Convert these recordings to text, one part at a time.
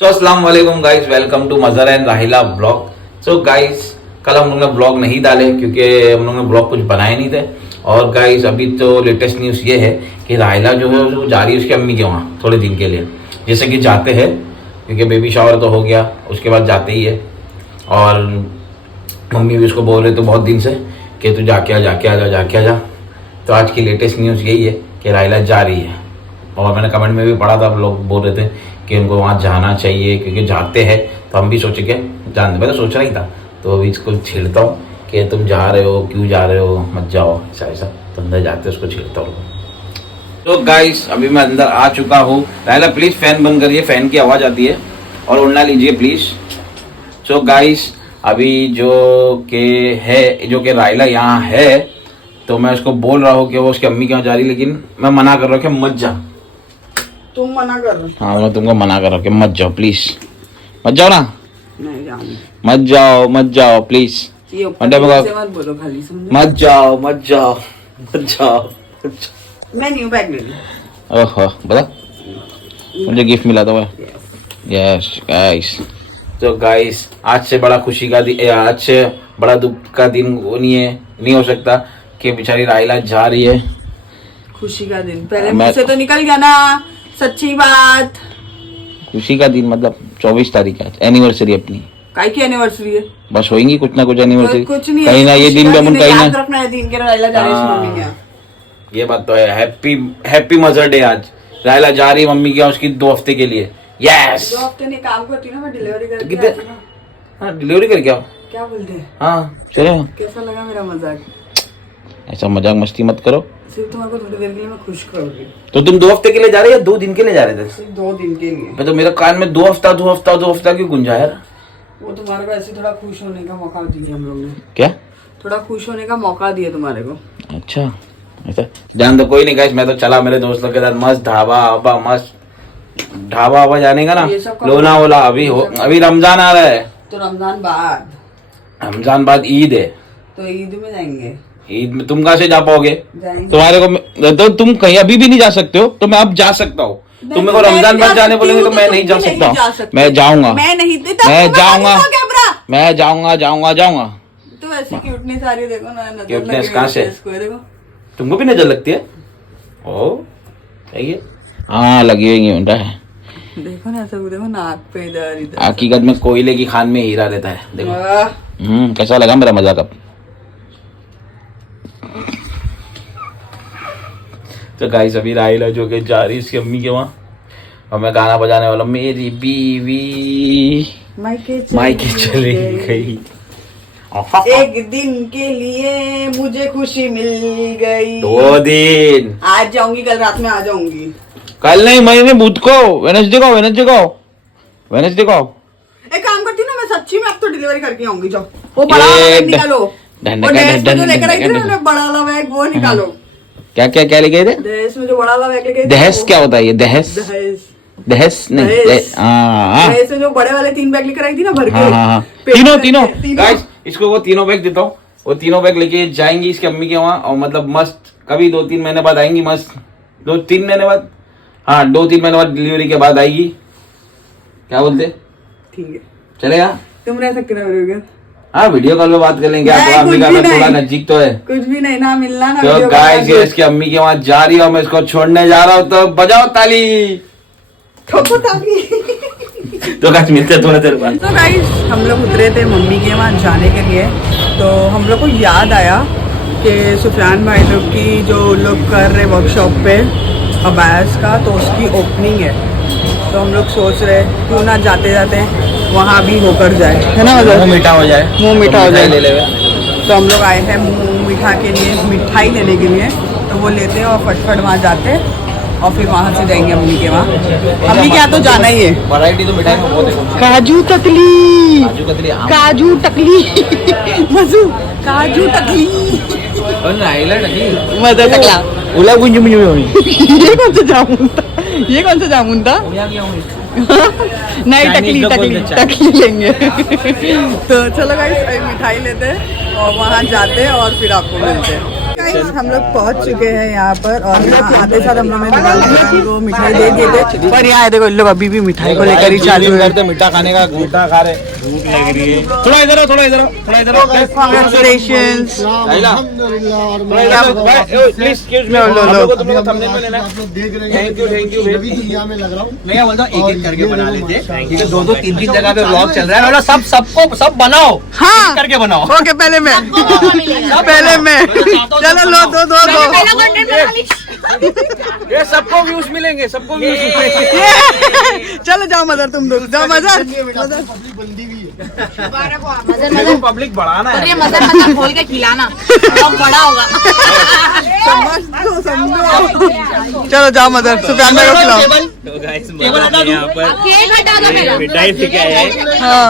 सो अस्सलाम वालेकुम guys, welcome to मजर एंड राहिला ब्लॉग। सो गाइस, कल हम लोगों ने ब्लॉग नहीं डाले क्योंकि हम लोगों ने ब्लॉग कुछ बनाए नहीं थे। और गाइस अभी तो लेटेस्ट न्यूज़ ये है कि राहिला जो है वो जा रही है उसकी अम्मी के वहाँ थोड़े दिन के लिए, जैसे कि जाते हैं क्योंकि बेबी शावर तो हो गया, उसके बाद जाते ही है। और मम्मी भी उसको बोल रहे थे बहुत दिन से कि तू जाके आ जा। तो आज की लेटेस्ट न्यूज़ यही है कि राहिला जा रही है। और मैंने कमेंट में भी पढ़ा था, लोग बोल रहे थे कि उनको वहाँ जाना चाहिए क्योंकि जाते हैं। तो हम भी सोचे कि जान, मैं तो सोच रहा ही था, तो अभी इसको छेड़ता हूँ कि तुम जा रहे हो, क्यों जा रहे हो, मत जाओ, ऐसा तो अंदर जाते उसको छेड़ता हूँ। तो गाइस अभी मैं अंदर आ चुका हूँ। राहिला प्लीज़ फ़ैन बंद करिए, फ़ैन की आवाज़ आती है, और ओढ़ना लीजिए प्लीज़। सो गाइस अभी जो कि राहिला यहाँ है, तो मैं उसको बोल रहा हूँ कि वो उसकी अम्मी के यहाँ जा रही, लेकिन मैं मना कर रहा हूँ कि मत जा। तुम मना कर रहे हो? हाँ मैं तुमको मना कर रहा हूँ कि मत जाओ प्लीज, मत जाओ ना, नहीं जाऊंगी। मत जाओ प्लीज, ये ऊपर से मत बोलो, खाली समझो। मत जाओ। मैं न्यू बैग ले लूं। ओहो बता, मुझे गिफ्ट मिला था वो। यस गाइस, तो गाइस आज से बड़ा खुशी का दिन, आज से बड़ा दुख का दिन वो नहीं हो सकता कि बेचारी राहिला जा रही है। खुशी का दिन पहले मुझसे तो निकल गया ना, सच्ची बात। खुशी का दिन मतलब 24 तारीख है एनिवर्सरी अपनी। काय की एनिवर्सरी है? बस होगी कुछ ना कुछ एनिवर्सरी, कुछ नहीं कहीं ना ये दिन पे अपन कहीं ना याद रखना है दिन के राहिला जा रही है मम्मी के यहाँ। ये बात तो है। हैप्पी मदर डे आज। राहिला जा रही है मम्मी के यहाँ उसकी 2 हफ्ते के लिए। यस 2 हफ्ते नहीं काम करती ना, मैं डिलीवरी करके कितने? आती ना। हाँ डिलीवरी करके आओ। क्या बोलते हैं? हाँ चलो। कैसा लगा मेरा मजाक? ऐसा मजाक मस्ती मत करो। सिर्फ तुम्हारे को थोड़ी देर के लिए मैं खुश करूंगी। तो तुम 2 हफ्ते के लिए जा रहे हो या 2 दिन के लिए जा रहे थे? सिर्फ 2 दिन के लिए। मैं तो मेरे कान में 2 हफ्ता क्यों गुंजा यार? वो तुम्हारे को ऐसे थोड़ा खुश होने का मौका दिया हम लोग ने। क्या? थोड़ा खुश होने का मौका दिया तुम्हारे को। अच्छा ऐसा जान दो, कोई नहीं गाइस, मैं तो चला मेरे दोस्तों के साथ मस्त ढाबा जाने का ना, लोनावाला। अभी रमजान आ रहा है, तो रमजान बाद ईद है, तो ईद में जाएंगे। ईद में तुम कहाँ से जा पाओगे? जाएंगे। तुम्हारे को तो तुम कहीं अभी भी नहीं जा सकते हो, तो मैं अब जा सकता हूँ। तुम मेरे को रमजान बाद जाने बोलेंगे तो मैं नहीं जा सकता हूँ। मैं जाऊंगा, मैं जाऊंगा। तो ऐसी क्यूटनेस आ रही है, देखो ना। क्यूटनेस कहाँ से? तुमको भी नजर लगती है? ओ सही है। हाँ लगी हुई है। देखो ना, ऐसा देखो नाक पे इधर। हकीकत में कोयले की खान में हीरा रहता है। देखो कैसा लगा मेरा मजाक अब? तो गाइस अभी राहिला जो कि जा रही इसकी अम्मी के वहाँ, और मैं गाना बजाने वाला, मेरी बीवी मायके चली गई। एक दिन के लिए मुझे खुशी मिल गई। 2 दिन आज जाऊंगी, कल रात में आ जाऊंगी। कल नहीं, महीने बुध को, वेडनेसडे को एक काम करती हूँ ना, मैं सच्ची में अब तो डिलीवरी करके आऊंगी। जाओ वो बड़ा वाला बैग निकालो, वो ड्रेस में जो लेकर आई थी ना, बड़ा वाला बैग वो निकालो। क्या लेके थे? दहेज में जो बड़ा वाला बैग लेके आई थी। दहेज क्या होता है ये? दहेज नहीं, दहेज में जो बड़े वाले 3 बैग लेकर आई थी ना, भर के। तीनों गाइस, इसको वो 3 बैग देता हूँ। वो 3 बैग लेके जाएंगी इसकी अम्मी के वहाँ, और मतलब मस्त कभी 2-3 महीने बाद आएंगी, मस्त 2-3 महीने बाद, हाँ 2-3 महीने बाद डिलीवरी के बाद आएगी। क्या बोलते? ठीक है चलेगा? तुम रह सकते ना? हाँ वीडियो कॉल पे बात कर लेंगे। थोड़ा नजदीक तो है, कुछ भी नहीं, ना मिलना ना। तो गाइस ये इसकी अम्मी के वहाँ जा रही है और मैं इसको छोड़ने जा रहा हूँ, तो बजाओ ताली। ठोको ताली। तो गाइस मिलते हैं थोड़ा देर बाद। तो गाइस हम लोग उतरे थे मम्मी के वहाँ जाने के लिए, तो हम लोग को याद आया कि सुफियान भाई लोग की जो लोग कर रहे वर्कशॉप पे अबायस का, तो उसकी ओपनिंग है। तो हम लोग सोच रहे क्यों ना जाते वहाँ भी होकर जाए, है ना? मुंह मीठा हो जाए। तो हम लोग आए हैं मुंह मीठा के लिए, मिठाई लेने के लिए। तो वो लेते हैं और फटफट वहाँ जाते हैं, और फिर वहाँ से जाएंगे अम्मी के वहाँ। अम्मी के यहाँ तो जाना ही है। वैरायटी तो मिठाई में बहुत है। काजू टकली मजू, काजू टकली मजा टकला। ये कौन सा जामुन था? नहीं, टकली लेंगे। तो चलो गाइस मिठाई लेते हैं और वहाँ जाते हैं और फिर आपको मिलते हैं। गाइस हम लोग पहुंच चुके हैं यहाँ पर और यहाँ आते साथ हम लोग ने दुकान को मिठाई दे दिए थे, पर यहाँ देखो इन लोग अभी भी मिठाई को लेकर ही चालू है। मीठा खाने का मीठा खा रहे, भूख लग रही है। थोड़ा इधर आओ, थोड़ा इधर आओ, थोड़ा इधर आओ। Congratulations। प्लीज एक्सक्यूज मी, हम लोग को तुम लोग थंबनेल में लेना। थैंक यू मैं क्या बोलता हूँ, एक एक करके बना लेते, ठीक है? 2-2 3-3 जगह पे व्लॉग चल रहा है, मतलब सब बनाओ, हाँ करके बनाओ। ओके, पहले मैं चलो लो दो ये सबको व्यूज मिलेंगे, सबको व्यूज मिलेंगे। चलो जाओ मदर, तुम लोग जाओ मदर। पब्लिक बढ़ाना है, मजा खोल के खिलाना बहुत बड़ा होगा। समझो। चलो जाओ मदर, सुफियान भाई को खिलाओ। तो गाइस यहाँ पर केक हटा दो मेरा। मिठाई लेके आए हैं। हाँ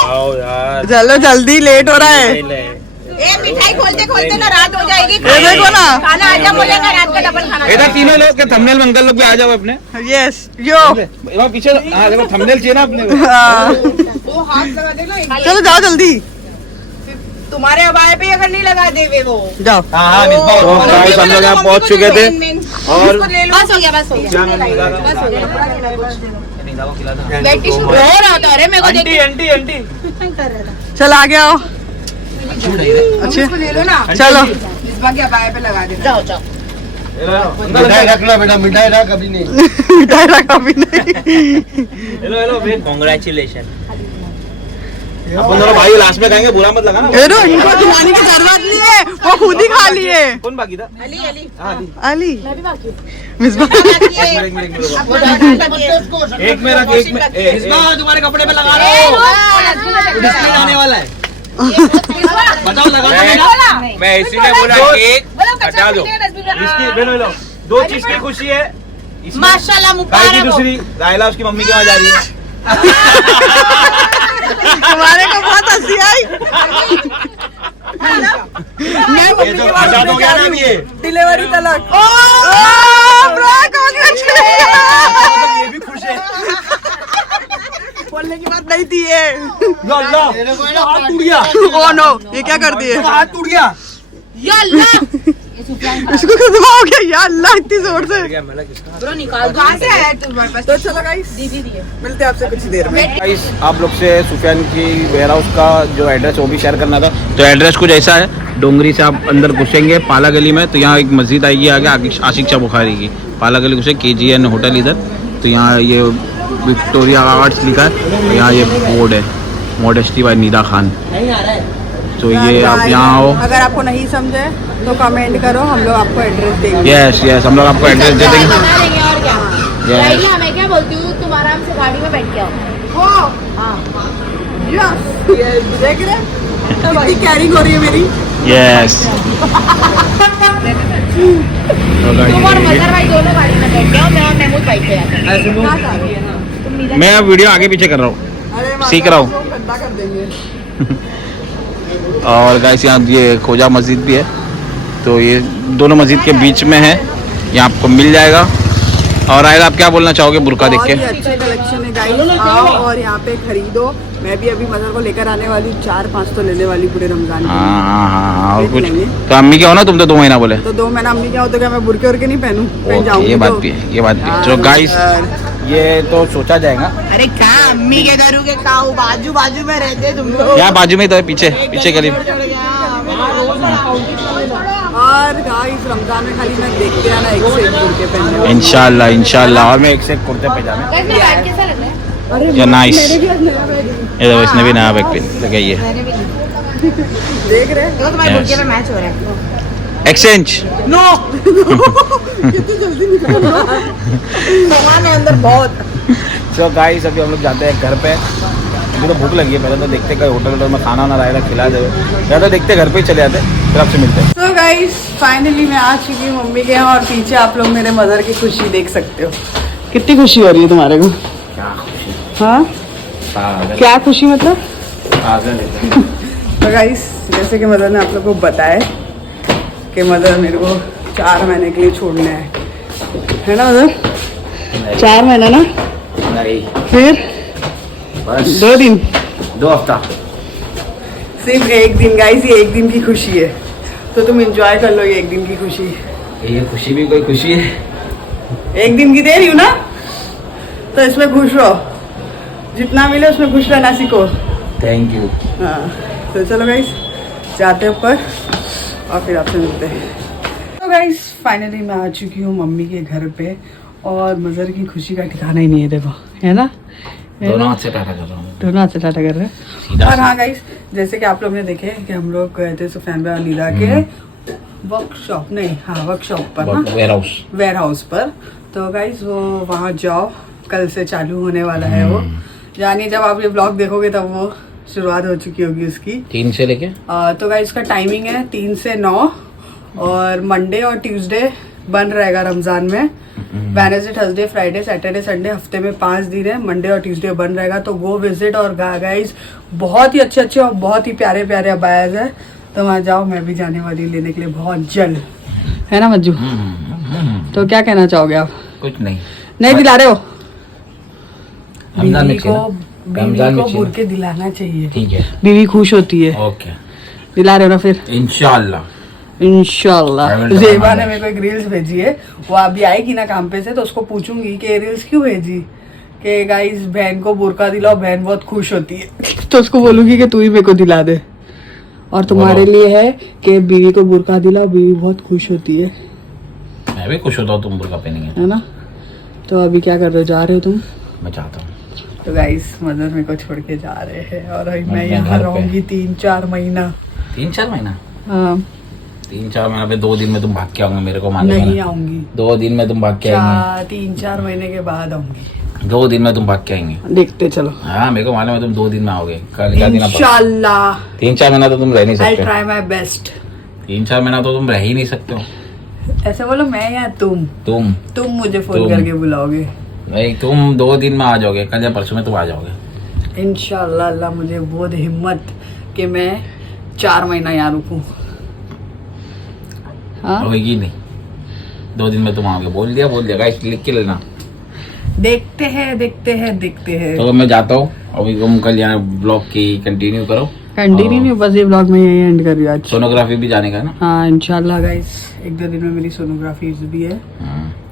वाओ यार, चलो जल्दी, लेट हो रहा है। ए मिठाई खोलते खोलते ना रात हो जाएगी। ये देखो ना, खाना आजा बोलेगा, रात का डबल खाना। इधर तीनों लोग के थंबनेल में अंकल लोग भी आ जाओ अपने। यस यो वहाँ पीछे, हाँ देखो थंबनेल चाहिए ना अपने। हाँ। वो हाथ लगा देना। चलो जाओ जल्दी, तुम्हारे अबाए पे अगर नहीं लगा देवे वो। जाओ। हाँ तो गाइस हम लोग यहाँ पहुँच चुके थे और बस हो गया, बस हो गया, बस हो गया। बेड टिश्यू रो रहा था, अरे मेरे को देख आंटी चल आगे आओ। अच्छे ले लो ना। चलो इस के अबाए पे लगा देना। जाओ जाओ। मिठाई रखना बेटा, मिठाई रख अभी नहीं। मिठाई रखा भी नहीं। Hello congratulation. अपन दोनों भाई लास्ट में खाएंगे, बुरा मत लगाना। इनको खिलाने की जरूरत नहीं है, वो खुद ही खा लिए। कौन बाकी था? अली अली अली मैं भी बाकी हूँ। मिसबा एक में रख, एक में। तुम्हारे कपड़े पे लगा रहे हो, डिस्प्ले आने वाला है। बताओ लगा। मैं इसीलिए बोला केक हटा दो। इसकी लो, 2 चीज की खुशी है इसमें। माशाल्लाह गाय की मुबारक हो। दूसरी, राहिला उसकी मम्मी के वहाँ जा रही है। तुम्हारे को बहुत हंसी आई। मैं मम्मी के पास आजाद हो गया ना अब ये। डिलीवरी तलक। ये भी खुश है। बोलने की बात नहीं थी ये। लो हाथ टूट गया। ओ नो, ये क्या कर दिए? हाथ टूट गया। या अल्लाह, इसको कितना हो गया या अल्लाह, इतनी जोर से। ब्रो निकाल। कहाँ से आया तुम्हारे पास? तो चलो गाइस, दीदी दिए। मिलते हैं आपसे कुछ देर में। गाइस आप लोग से सुफियान की वेयर हाउस का जो एड्रेस वो भी शेयर करना था। तो एड्रेस कुछ ऐसा है, डोंगरी से आप अंदर घुसेंगे पाला गली में, तो यहाँ एक मस्जिद आएगी आगे, आशिक शाह बुखारी की। पाला गली घुसे, KGN होटल इधर, तो यहाँ ये विक्टोरिया आर्ट्स लिखा है, और यहाँ ये बोर्ड है मॉडेस्टी बाय निदा खान। तो ये आप यहाँ आओ। अगर आपको नहीं समझे तो कमेंट करो, हम लोग आपको एड्रेस देंगे। यस हम लोग आपको एड्रेस दे देंगे। बता देंगे और क्या। Yes. राइला, मैं क्या बोलती हूँ, तुम आराम से गाड़ी में बैठ के आओ। देख रहे कितनी कैरिंग हो रही है मेरी। यस तुम और मजर भाई दोनों गाड़ी में बैठ जाओ, मैं और महमूद बाइक पे आते हैं। मैं अब वीडियो आगे पीछे कर रहा हूँ, सीख रहा हूँ। गंदा कर देंगे। और गाइस यहाँ ये खोजा मस्जिद भी है, तो ये दोनों मस्जिद के बीच में है, यहाँ आपको मिल जाएगा। और आयला आप क्या बोलना चाहोगे बुर्का देख के? बहुत ही अच्छे कलेक्शन है गाइस, आओ और यहाँ पे खरीदो। मैं भी अभी मदर को लेकर आने वाली, 4-5 तो लेने वाली पूरे रमजान के। हाँ और देख कुछ लेंगे। तो अम्मी क्या हो ना, तुम तो 2 महीना बोले। तो 2 महीना अम्मी क्या हो तो क्या मैं बुरके उरके नहीं पहनूं? पहन ओके, जाऊंगी ये बात तो। भी है, ये बात भी है। तो गाइस ये तो सोचा जाएगा। अरे क्या अम्मी के घरों के काऊ बाजू बाजू में रहते तुम लोग। यहाँ बाजू में तो है, पीछे गली में। और गाइस रमजान में खाली मैं देखते आना एक से एक बुरके पहनने। इंशाल्लाह और मैं एक से एक कुर्ते पजामे। गाइस मेरा बैग कैसा लग रहा है? या नाइस, मेरे भी आज नया बैग है। ये देखो इसने भी नया बैग पहन लगाई है। मैंने भी नहीं। देख रहे देखो तुम्हारे Yes. बुर्के पे मैच हो रहा है। एक्सचेंज नो कितनी जल्दी निकल सामान है अंदर बहुत। तो गाइस अभी हम लोग जाते हैं घर पे। मुझे तो भूख लगी है, पहले तो देखते कहीं होटल में खाना ना रहेगा खिला दे, या तो देखते घर पे ही चले जाते, फिर आपसे मिलते हैं। तो गाइस फाइनली मैं आ चुकी हूँ मम्मी के यहाँ, और पीछे आप लोग मेरे मदर की खुशी देख सकते हो। कितनी खुशी हो रही है तुम्हारे को? क्या खुशी, हाँ क्या खुशी मतलब? तो गाइस जैसे कि मदर ने आप लोग को बताया कि मदर मेरे को 4 महीने के लिए छोड़ना है ना मदर? 4 महीना ना, नहीं फिर बस 2 दिन 2 हफ्ता सिर्फ एक दिन गाइस, ये एक दिन की खुशी है, तो तुम एंजॉय कर लो ये एक दिन की खुशी। ये खुशी भी कोई खुशी है, एक दिन की दे रही हूँ ना, तो इसमें खुश रहो, जितना मिले उसमें खुश रहना सीखो। Thank you. हाँ तो चलो गाइस जाते हैं ऊपर और फिर आपसे मिलते हैं। तो गाइस फाइनली मैं आ चुकी हूँ मम्मी के घर पे और मज़र की खुशी का ठिकाना ही नहीं है, देखो है ना, दोनों हाथ से टाटा कर रहा हूँ, दोनों हाथ से टाटा कर रहे हैं। सीधा और हाँ गाइस, जैसे कि आप लोग ने देखे कि हम लोग गए थे सुफियान भाई और नीला के वर्कशॉप, नहीं हाँ वर्कशॉप पर ना, वेयर हाउस पर। तो गाइस वो वहाँ जाओ, कल से चालू होने वाला है वो, यानी जब आप ये ब्लॉग देखोगे तब वो शुरुआत हो चुकी होगी उसकी। 3 से लेके तो गाइस का टाइमिंग है 3 से 9 और मंडे और ट्यूसडे बंद रहेगा रमजान में। Wednesday, Thursday, Friday, Saturday, Sunday, हफ्ते में 5 दिन है, मंडे और ट्यूसडे बंद रहेगा। तो गो विजिट और गाइस बहुत ही अच्छे अच्छे और बहुत ही प्यारे प्यारे अबायाज है, तो वहाँ जाओ, मैं भी जाने वाली हूँ लेने के लिए बहुत जल्द, है ना मज्जू? तो क्या कहना चाहोगे आप? कुछ नहीं, नहीं दिला रहे हो? रमजान में बीवी को बुरके दिलाना चाहिए, ठीक है, बीवी खुश होती है। ओके, दिला रहे हो ना फिर? इंशाल्लाह इंशाल्लाह। I will try जेबा my ने best. मेरे को एक रील्स भेजी है, वो अभी आएगी ना काम पे से, तो उसको पूछूंगी कि रील्स क्यों भेजी, कि गाइस बहन को बुरका दिलाओ, बहन बहुत खुश होती है। तो उसको बोलूंगी कि तू ही मेरे को दिला दे, और तुम्हारे लिए है कि बीवी को बुरका दिलाओ, बीवी बहुत खुश होती है, मैं भी खुश होता हूँ तुम बुर्का पहनेंगे, है ना? तो अभी क्या कर रहे हो, जा रहे हो तुम? मैं चाहता हूँ। तो गाइस मदर मेरे को छोड़ के जा रहे हैं और अभी मैं मैं यहाँ घर पे। रहूंगी 3-4 महीना। 3-4 महीना? हाँ 3-4 महीना पे 2 दिन में तुम भाग के आओगे, मेरे को मालूम है नहीं ना। आऊंगी, 2 दिन में तुम भाग के आएंगे, 3-4 महीने के बाद आऊंगी, 2 दिन में तुम भाग के आएंगे। देखते चलो हाँ मेरे को मालूम है तुम 2 दिन में आओगे, कल क्या दिन? इंशाल्लाह 3-4 महीना तो तुम रह नहीं आई सकते, ट्राई माई बेस्ट। 3-4 महीना तो तुम रह ही नहीं सकते हो। ऐसे बोलो, मैं या तुम तुम मुझे फोन तुम। करके बुलाओगे। नहीं, तुम 2 दिन में आ जाओगे, कल या परसों में तुम आ जाओगे। इंशाल्लाह अल्लाह मुझे वो दे हिम्मत कि मैं 4 महीना यहाँ रुकूं। हाँ होगी नहीं, 2 दिन में तुम आओगे, बोल दिया गाइस, लिख के लेना। देखते हैं। तो मैं जाता हूँ अभी, तुम कल यहाँ ब्लॉग की कंटिन्यू करो। कंटिन्यू नहीं, बस ये ब्लॉग में यही एंड कर रही हूँ आज। सोनोग्राफी भी जाने का ना? हाँ इंशाल्लाह गाइस, 1-2 दिन में मेरी सोनोग्राफी भी है,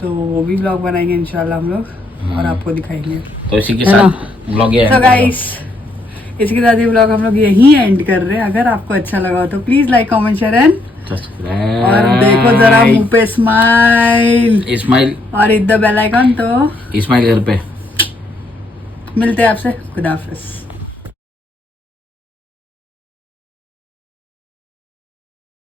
तो वो भी ब्लॉग बनाएंगे इंशाल्लाह हम लोग और आपको दिखाएंगे। तो इसी के है ना? साथ ब्लॉग ये तो गाइस इसके साथ ये ब्लॉग हम लोग यही एंड कर रहे हैं। अगर आपको अच्छा लगा हो तो please like, comment, share and subscribe, और देखो जरा मुंह पे स्माइल इस्माइल और हिट द बेल आइकन। तो इस्माइल घर पे मिलते हैं आपसे, खुदा हाफिज।